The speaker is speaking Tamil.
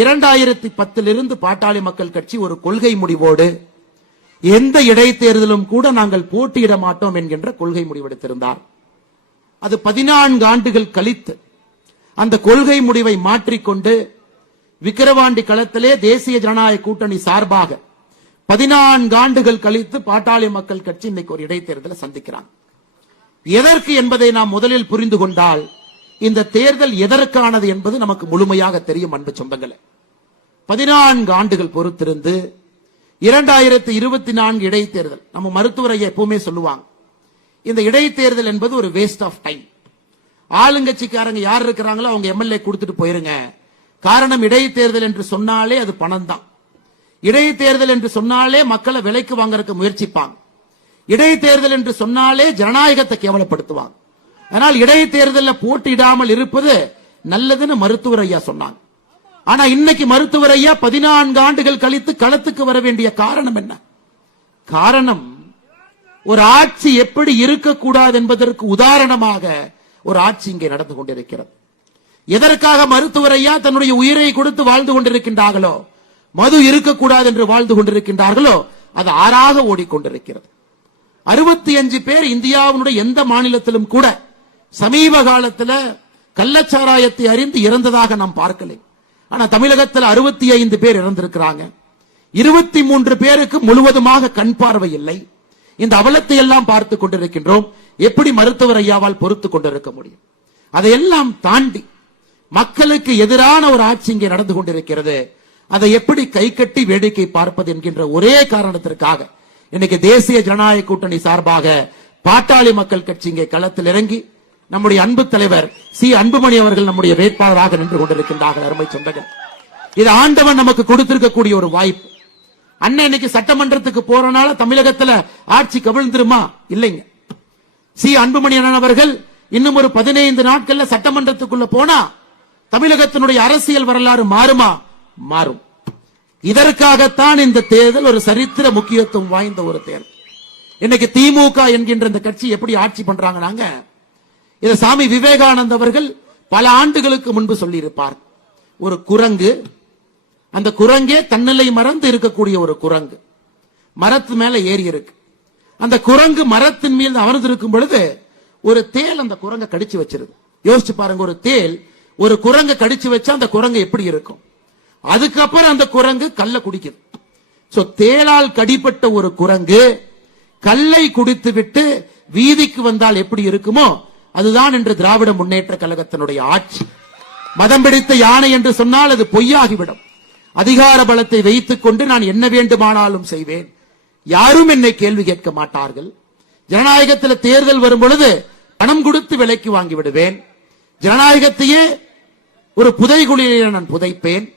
2010 பாட்டாளி மக்கள் கட்சி ஒரு கொள்கை முடிவோடு எந்த இடைத்தேர்தலும் கூட நாங்கள் போட்டியிட மாட்டோம் என்கின்ற கொள்கை முடிவெடுத்திருந்தார். அது 14 ஆண்டுகள் கழித்து அந்த கொள்கை முடிவை மாற்றிக்கொண்டு விக்கிரவாண்டி களத்திலே தேசிய ஜனநாயக கூட்டணி சார்பாக 14 ஆண்டுகள் கழித்து பாட்டாளி மக்கள் கட்சி இன்னைக்கு ஒரு இடைத்தேர்தலை சந்திக்கிறாங்க. எதற்கு என்பதை நாம் முதலில் புரிந்து கொண்டால் இந்த தேர்தல் எதற்கானது என்பது நமக்கு முழுமையாக தெரியும். அன்பு சொந்தங்களே, 14 ஆண்டுகள் பொறுத்திருந்து 2024 இடைத்தேர்தல், நம்ம மருத்துவரை எப்பவுமே சொல்லுவாங்க, இந்த இடைத்தேர்தல் என்பது ஒரு வேஸ்ட் ஆஃப் டைம். ஆளுங்கட்சிக்காரங்க யார் இருக்கிறாங்களோ அவங்க எம்எல்ஏ கொடுத்துட்டு போயிருங்க. காரணம், இடைத்தேர்தல் என்று சொன்னாலே அது பணம் தான். இடைத்தேர்தல் என்று சொன்னாலே மக்களை விலைக்கு வாங்கறதுக்கு முயற்சிப்பாங்க. இடைத்தேர்தல் என்று சொன்னாலே ஜனநாயகத்தை கேவலப்படுத்துவாங்க. அதனால் இடைத்தேர்தலில் போட்டியிடாமல் இருப்பது நல்லதுன்னு மருத்துவர் ஐயா சொன்னாங்க. ஆனா இன்னைக்கு மருத்துவர் ஐயா 14 ஆண்டுகள் கழித்து களத்துக்கு வர வேண்டிய காரணம் என்ன? காரணம், ஒரு ஆட்சி எப்படி இருக்கக்கூடாது என்பதற்கு உதாரணமாக ஒரு ஆட்சி இங்கே நடந்து கொண்டிருக்கிறது. எதற்காக மருத்துவர் ஐயா தன்னுடைய உயிரை கொடுத்து வாழ்ந்து கொண்டிருக்கின்றார்களோ, மது இருக்கக்கூடாது என்று வாழ்ந்து கொண்டிருக்கின்றார்களோ, அது ஆறாக ஓடிக்கொண்டிருக்கிறது. 65 பேர் இந்தியாவினுடைய எந்த மாநிலத்திலும் கூட சமீப காலத்தில் கள்ளச்சாராயத்தை அறிந்து இறந்ததாக நாம் பார்க்கல. ஆனா தமிழகத்தில் 65 பேர் இறந்திருக்கிறாங்க. 23 பேருக்கு முழுவதுமாக கண் பார்வை இல்லை. இந்த அவலத்தை எல்லாம் பார்த்துக் கொண்டிருக்கின்றோம். எப்படி மருத்துவர் ஐயாவால் பொறுத்துக் கொண்டிருக்க முடியும்? அதையெல்லாம் தாண்டி மக்களுக்கு எதிரான ஒரு ஆட்சி இங்கே நடந்து கொண்டிருக்கிறது. அதை எப்படி கை கட்டி வேடிக்கை பார்ப்பது என்கின்ற ஒரே காரணத்திற்காக இன்னைக்கு தேசிய ஜனநாயக கூட்டணி சார்பாக பாட்டாளி மக்கள் கட்சி இங்கே களத்தில் இறங்கி நம்முடைய அன்பு தலைவர் சி அன்புமணி அவர்கள் நம்முடைய வேட்பாளராக நின்று கொண்டிருக்கின்றார்கள். அருமை சொந்தங்கள், இது ஆண்டவன் நமக்கு கொடுத்திருக்கக்கூடிய ஒரு வாய்ப்பு. அண்ணன் இன்னைக்கு சட்டமன்றத்துக்கு போறனால தமிழகத்துல ஆட்சி கவிழ்ந்துருமா? இல்லைங்க. சி அன்புமணி அண்ணன் அவர்கள் இன்னும் ஒரு 15 நாட்கள்ல சட்டமன்றத்துக்குள்ள போனா தமிழகத்தினுடைய அரசியல் வரலாறு மாறுமா? மாறும். இதற்காகத்தான் இந்த தேர்தல் ஒரு சரித்திர முக்கியத்துவம் வாய்ந்த ஒரு தேர்தல். இன்னைக்கு திமுக என்கின்ற இந்த கட்சி எப்படி ஆட்சி பண்றாங்க? இதை சாமி விவேகானந்த அவர்கள் பல ஆண்டுகளுக்கு முன்பு சொல்லி இருப்பார். ஒரு குரங்கு, அந்த குரங்கே தன்னிலை மறந்து இருக்கக்கூடிய ஒரு குரங்கு மரத்து மேல ஏறி இருக்கு. அந்த குரங்கு மரத்தின் மீது அமர்ந்திருக்கும் பொழுது ஒரு தேல் அந்த குரங்கை கடிச்சு வச்சிருக்கு. யோசிச்சு பாருங்க, ஒரு தேல் ஒரு குரங்கை கடிச்சு வச்சா அந்த குரங்கு எப்படி இருக்கும்? அதுக்கப்புறம் அந்த குரங்கு கல்லை குடிக்குது. தேளால் கடிப்பட்ட ஒரு குரங்கு கல்லை குடித்து விட்டு வீதிக்கு வந்தால் எப்படி இருக்குமோ அதுதான் இன்று திராவிட முன்னேற்ற கழகத்தினுடைய ஆட்சி. மதம் பிடித்த யானை என்று சொன்னால் அது பொய்யாகிவிடும். அதிகார பலத்தை வைத்துக் கொண்டு நான் என்ன வேண்டுமானாலும் செய்வேன், யாரும் என்னை கேள்வி கேட்க மாட்டார்கள். ஜனநாயகத்தில் தேர்தல் வரும் பொழுது பணம் கொடுத்து விலைக்கு வாங்கி விடுவேன். ஜனநாயகத்தையே ஒரு புதைகுழியிலே நான் புதைப்பேன்.